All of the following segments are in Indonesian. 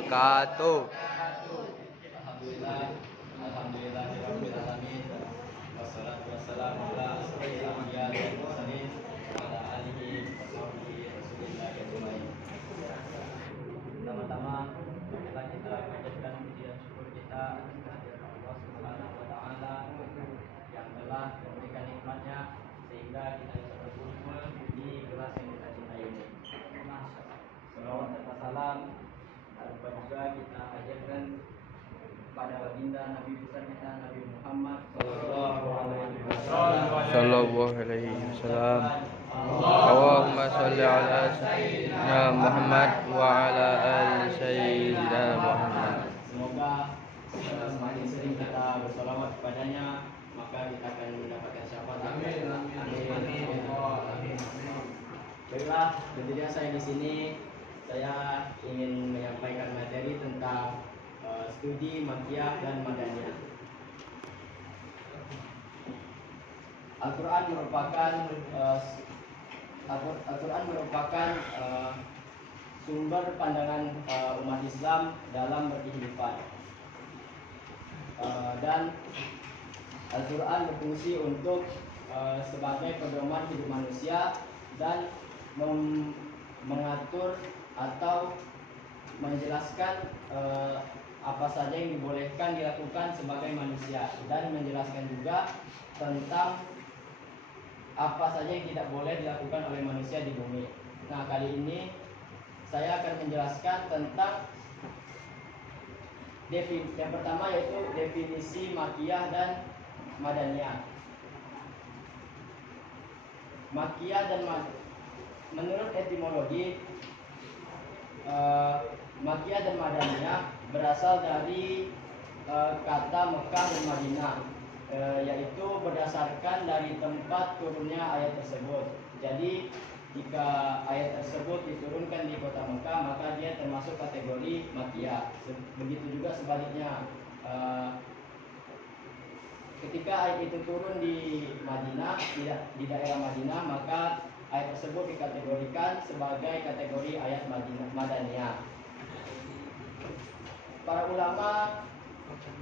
wabarakatuh. Alhamdulillah, alhamdulillahirabbil alamin. Wassalatu wassalamu ala asyrofil anbiya wal mursalin wa ala alihi washabbihi rasulillah ajmain. Pertama-tama marilah kita panjatkan puji dan syukur kita atas kehadiran Allah Subhanahu wa taala yang telah memberikan nikmatnya sehingga kita bisa berkumpul di kelas yang kita cintai ini. Salawat serta salam lupa juga kita ajarkan pada baginda Nabi besar kita Nabi Muhammad Sallallahu alaihi wasallam. Allahumma sholli ala sayyidina Muhammad wa ala ali sayyidina Muhammad. Semoga semakin sering kita bersalawat kepadanya, maka kita akan mendapatkan syafaat. Amin. Baiklah, tentunya saya di sini saya ingin menyampaikan materi tentang studi Makkiyah dan Madaniyah. Al-Quran merupakan sumber pandangan umat Islam dalam berkehidupan, dan Al-Quran berfungsi untuk sebagai pedoman hidup manusia dan mengatur atau menjelaskan apa saja yang dibolehkan dilakukan sebagai manusia, dan menjelaskan juga tentang apa saja yang tidak boleh dilakukan oleh manusia di bumi. Nah, kali ini saya akan menjelaskan tentang yang pertama, yaitu definisi Makkiyah dan Madaniyah. Makkiyah dan menurut etimologi, Makkiyah dan Madaniyah berasal dari kata Mekah dan Madinah, yaitu berdasarkan dari tempat turunnya ayat tersebut. Jadi jika ayat tersebut diturunkan di kota Mekah, maka dia termasuk kategori Makkiyah. Begitu juga sebaliknya, ketika ayat itu turun di Madinah, di daerah Madinah, maka ayat tersebut dikategorikan sebagai kategori ayat Madaniyah. Para ulama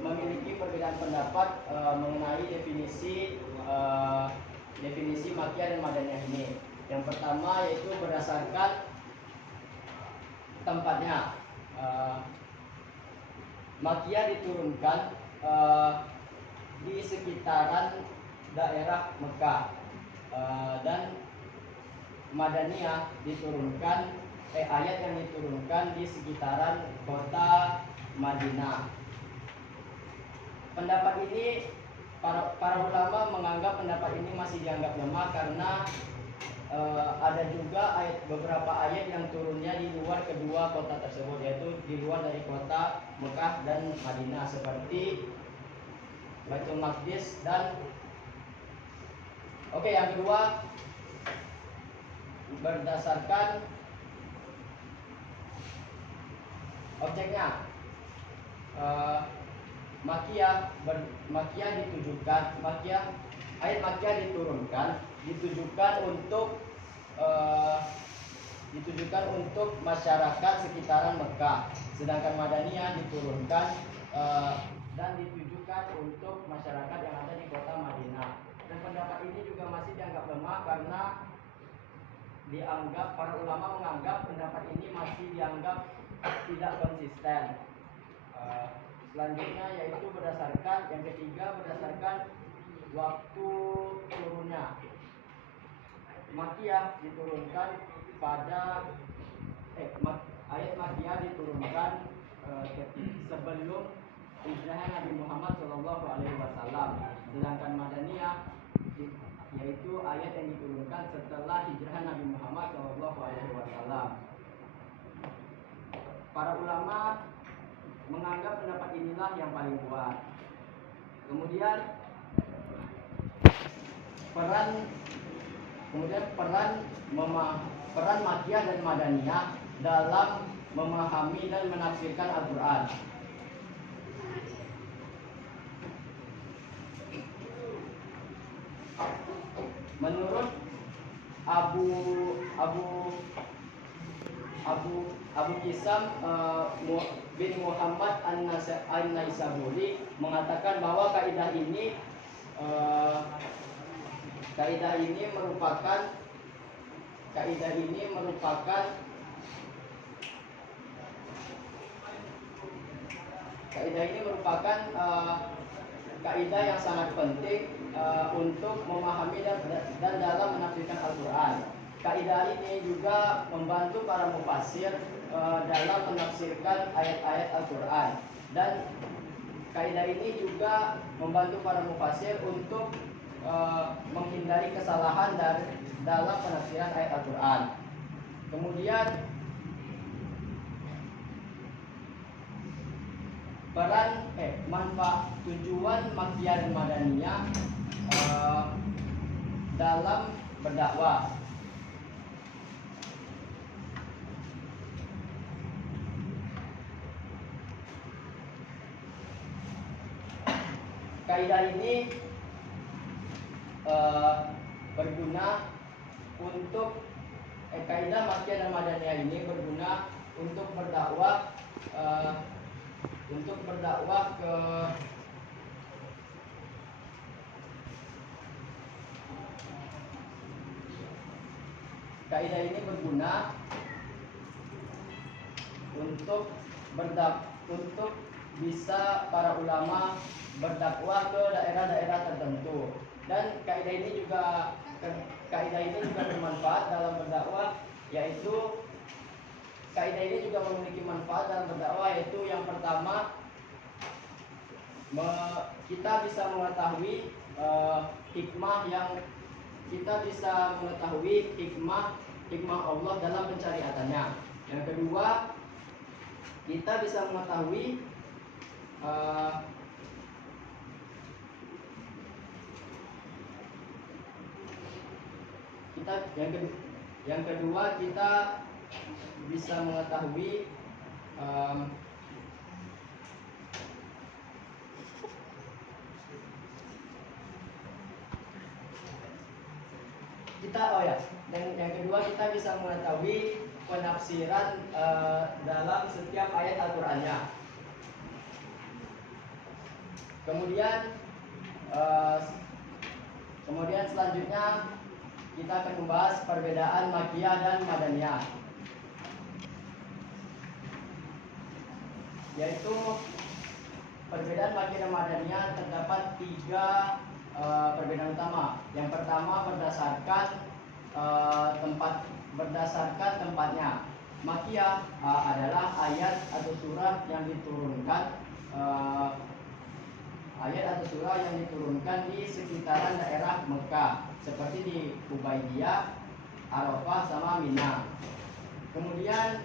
memiliki perbedaan pendapat mengenai definisi Makkiyah dan Madaniyah ini. Yang pertama yaitu berdasarkan tempatnya. Makkiyah diturunkan di sekitaran daerah Mekah, dan Madaniyah diturunkan ayat yang diturunkan di sekitaran kota Madinah. Pendapat ini para ulama menganggap pendapat ini masih dianggap lemah karena ada juga beberapa ayat yang turunnya di luar kedua kota tersebut, yaitu di luar dari kota Mekah dan Madinah, seperti Baitul Maqdis dan yang kedua, berdasarkan objeknya. Ayat Makkiyah diturunkan ditujukan untuk masyarakat sekitaran Mekah, sedangkan Madaniyah diturunkan dan ditujukan untuk masyarakat yang ada di kota Madinah. Dan pendapat ini juga masih dianggap lemah karena para ulama menganggap pendapat ini masih dianggap tidak konsisten. Selanjutnya yaitu yang ketiga berdasarkan waktu turunnya. Makkiyah diturunkan ayat Makkiyah diturunkan sebelum hijrah Nabi Muhammad SAW, sedangkan Madaniyah yaitu ayat yang diturunkan setelah hijrah Nabi Muhammad SAW. Para ulama menganggap pendapat inilah yang paling kuat. Kemudian peran Makkiyah dan Madaniyah dalam memahami dan menafsirkan Al-Quran. Menurut Abu Abu Kisam bin Muhammad An-Naisaburi mengatakan bahwa kaidah ini merupakan kaidah yang sangat penting untuk memahami dan dalam menafsirkan Al-Quran. Kaidah ini juga membantu para mufassir dalam menafsirkan ayat-ayat Al-Quran, dan kaidah ini juga membantu para mufassir untuk menghindari kesalahan dalam penafsiran ayat Al-Quran. Kemudian manfaat tujuan Makkiyah dan Madaniyah dalam berdakwah. Kaidah ini berguna untuk kaidah Makkiyah dan Madaniyah ini berguna untuk berdakwah ke kaidah ini berguna untuk bisa para ulama berdakwah ke daerah-daerah tertentu, dan kaidah ini juga bermanfaat dalam berdakwah, yaitu kaidah ini juga memiliki manfaat dalam berdakwah, yaitu yang pertama, kita bisa mengetahui hikmah Allah dalam pencariatannya. Yang kedua, kita bisa mengetahui kita bisa mengetahui kita bisa mengetahui penafsiran dalam setiap ayat Al-Qur'annya. Kemudian selanjutnya kita akan membahas perbedaan Makkiyah dan Madaniyah, yaitu perbedaan Makkiyah dan Madaniyah terdapat 3 perbedaan utama. Yang pertama berdasarkan tempatnya. Makkiyah adalah ayat atau surah yang diturunkan di sekitaran daerah Mekah, seperti di Hudaybiyah, Arafah, sama Mina. Kemudian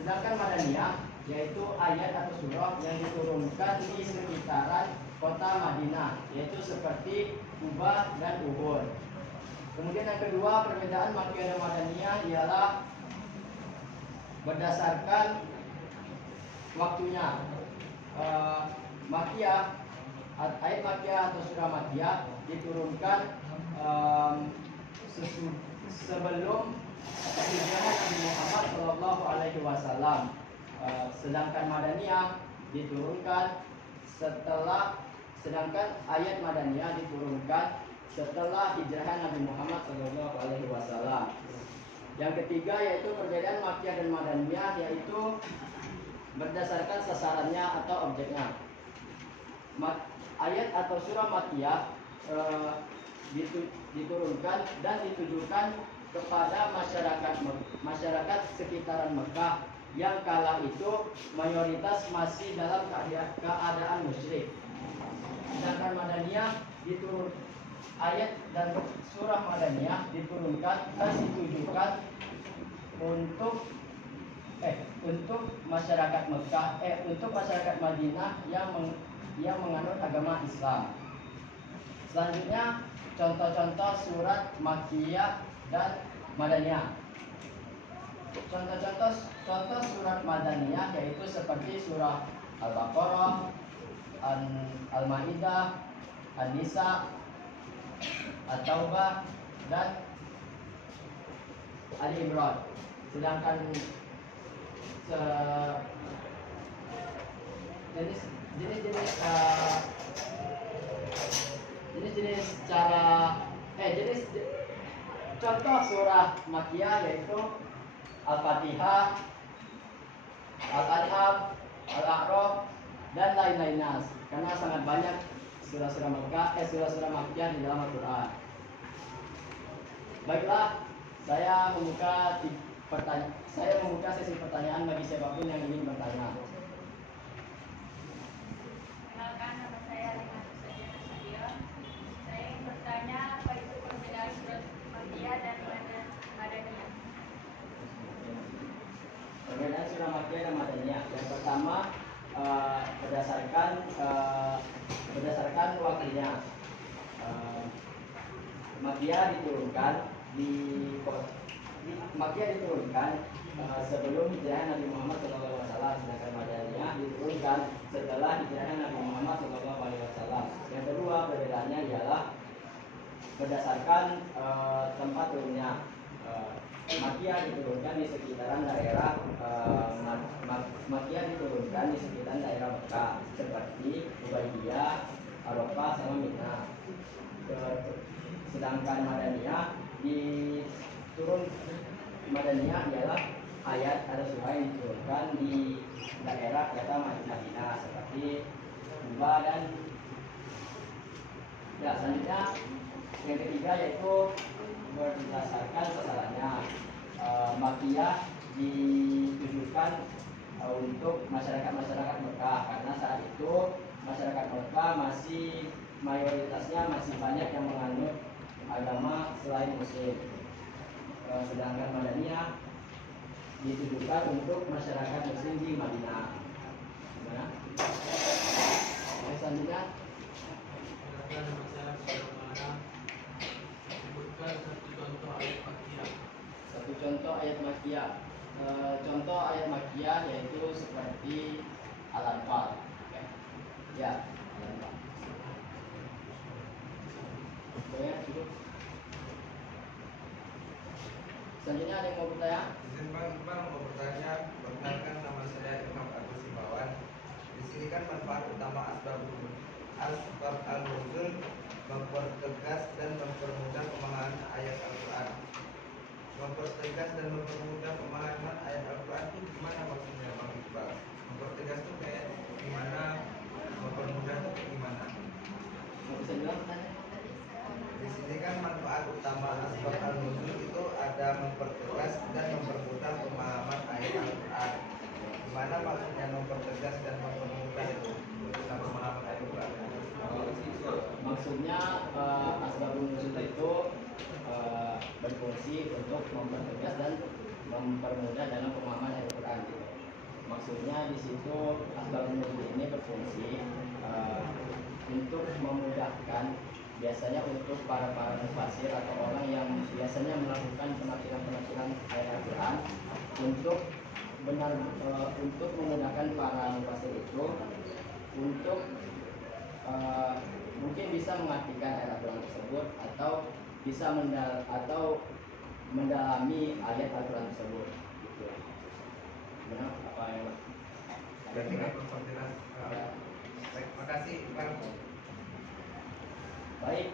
sedangkan Madaniyah yaitu ayat atau surah yang diturunkan di sekitaran kota Madinah, yaitu seperti Kuba dan Uhud. Kemudian yang kedua, perbedaan Makkiyah dan Madaniyah ialah berdasarkan waktunya. Ayat Makkiyah atau surah Makkiyah diturunkan sebelum hijrah Nabi Muhammad SAW. Sedangkan ayat Madaniyah diturunkan setelah hijrah Nabi Muhammad SAW. Yang ketiga yaitu perbedaan Makkiyah dan Madaniyah, yaitu berdasarkan sasarannya atau objeknya. Ayat atau surah Makkiyah diturunkan dan ditujukan kepada masyarakat sekitaran Mekah yang kala itu mayoritas masih dalam keadaan musyrik. Sedangkan Madaniyah ayat dan surah Madaniyah diturunkan dan ditujukan untuk masyarakat Mekah, untuk masyarakat Madinah yang menganut agama Islam. Selanjutnya contoh-contoh surat Makkiyah dan Madaniyah. Contoh surat Madaniyah yaitu seperti surah Al-Baqarah, Al-Maidah, An-Nisa, At-Taubah, dan Ali Imran. Sedangkan jenis jenis-jenis jenis-jenis cara contoh surah Makkiyah yaitu Al-Fatihah, Al-An'am, Al-A'raf dan lain-lainnya. Karena sangat banyak surah-surah Makkiyah di dalam Al-Qur'an. Baiklah, saya membuka sesi pertanyaan bagi siapapun yang ingin bertanya. Kenalkan, nama saya Lina Susadia Nasution. Saya ingin bertanya apa itu perbedaan surat Makkiyah dan Madaniyah. Perbedaan surah Makkiyah dan Madaniyah. Yang pertama berdasarkan waktunya. Makkiyah diturunkan sebelum hijrah Nabi Muhammad SAW, sedangkan Madaniyah diturunkan setelah hijrah Nabi Muhammad SAW. Yang kedua perbedaannya ialah berdasarkan tempat turunnya. Makkiyah diturunkan di sekitaran daerah Mekah seperti Ubaidiyah, Arafah sama Mina. Sedangkan Madaniyah ialah ayat atau surah yang diturunkan di daerah kota Madinah seperti Kuba dan selanjutnya yang ketiga yaitu berdasarkan sasarannya. Makkiyah ditujukan untuk masyarakat Mekah karena saat itu masyarakat Mekah mayoritasnya masih banyak yang menganut agama selain Muslim. Sedangkan Madaniyah ditujukan untuk masyarakat Muslim di Madinah. Gimana? Selanjutnya satu contoh ayat Makkiyah. Contoh ayat Makkiyah yaitu seperti Al-Anfal. Ya, Al-Anfal. Cukup. Selanjutnya ada yang mau bertanya? Izin Bang mau bertanya. Perkenalkan, nama saya Imam Agus Himawan. Di sini kan manfaat utama asbab al-nuzul mempertegas dan mempermudah pemahaman ayat Al-Quran. Mempertegas dan mempermudah pemahaman ayat Al-Quran itu gimana maksudnya Bang Iqbal? Mempertegas itu kayak gimana? Mempermudah itu kayak gimana? Bisa bilang tanya? Di sini kan manfaat utama asbab al-nuzul itu ada mempertegas dan mempermudah pemahaman ayat Al-Quran. Gimana maksudnya mempertegas dan mempermudah itu tentang pemahaman ayat Al-Quran? Maksudnya asbabun nuzul itu berfungsi untuk mempertegas dan mempermudah dalam pemahaman ayat Al-Quran. Maksudnya di situ asbabun nuzul ini berfungsi untuk memudahkan, biasanya untuk para mufasir atau orang yang biasanya melakukan penafsiran ayat Al-Quran untuk memudahkan para mufasir itu untuk mungkin bisa mengartikan ayat Al-Quran tersebut atau bisa mendalami ayat Al-Quran tersebut. Gitu. Benar apa yang Terima kasih Bang. baik?